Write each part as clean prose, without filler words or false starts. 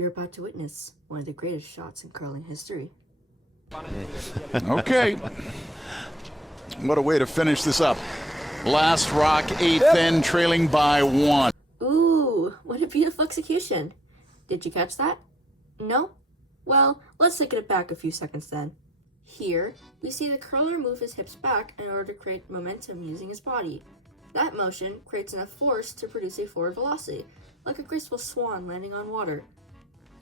You're about to witness one of the greatest shots in curling history. Okay. What a way to finish this up. Last rock, 8th end, trailing by 1. Ooh, what a beautiful execution. Did you catch that? No? Well, let's take it back a few seconds then. Here, we see the curler move his hips back in order to create momentum using his body. That motion creates enough force to produce a forward velocity, like a graceful swan landing on water.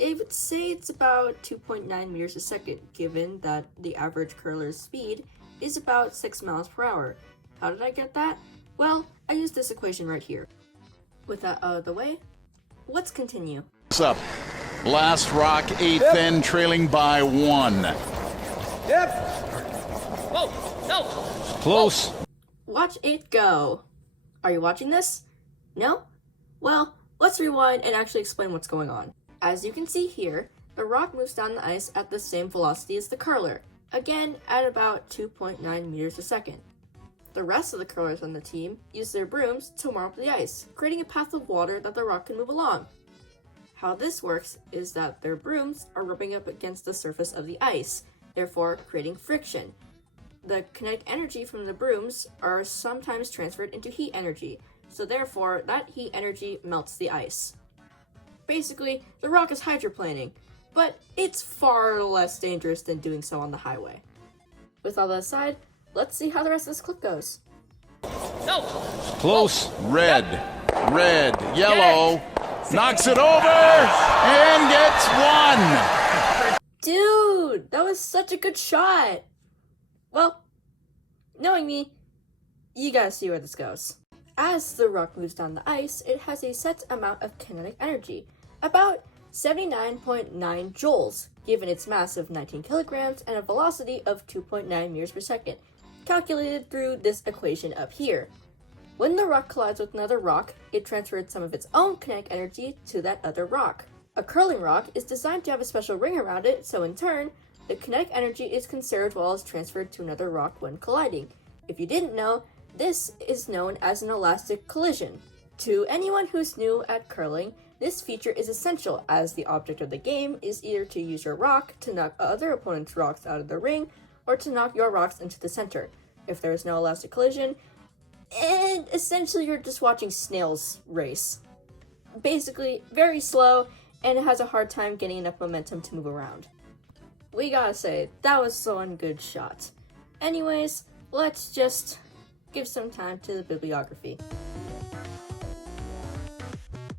I would say it's about 2.9 meters a second, given that the average curler's speed is about 6 miles per hour. How did I get that? Well, I used this equation right here. With that out of the way, let's continue. What's up? Last rock, 8th end, trailing by 1. Yep. Whoa, no. Close. Watch it go. Are you watching this? No? Well, let's rewind and actually explain what's going on. As you can see here, the rock moves down the ice at the same velocity as the curler, again at about 2.9 meters a second. The rest of the curlers on the team use their brooms to warm up the ice, creating a path of water that the rock can move along. How this works is that their brooms are rubbing up against the surface of the ice, therefore creating friction. The kinetic energy from the brooms are sometimes transferred into heat energy, so therefore that heat energy melts the ice. Basically, the rock is hydroplaning, but it's far less dangerous than doing so on the highway. With all that aside, let's see how the rest of this clip goes. No. Close. Red. Red. Yellow. Knocks it over and gets 1. Dude, that was such a good shot. Well, knowing me, you gotta see where this goes. As the rock moves down the ice, it has a set amount of kinetic energy, about 79.9 joules, given its mass of 19 kilograms and a velocity of 2.9 meters per second, calculated through this equation up here. When the rock collides with another rock, it transfers some of its own kinetic energy to that other rock. A curling rock is designed to have a special ring around it, so in turn, the kinetic energy is conserved while it's transferred to another rock when colliding. If you didn't know, this is known as an elastic collision. To anyone who's new at curling, this feature is essential as the object of the game is either to use your rock to knock other opponent's rocks out of the ring or to knock your rocks into the center. If there is no elastic collision, and essentially you're just watching snails race. Basically, very slow, and it has a hard time getting enough momentum to move around. We gotta say, that was one good shot. Anyways, let's just give some time to the bibliography.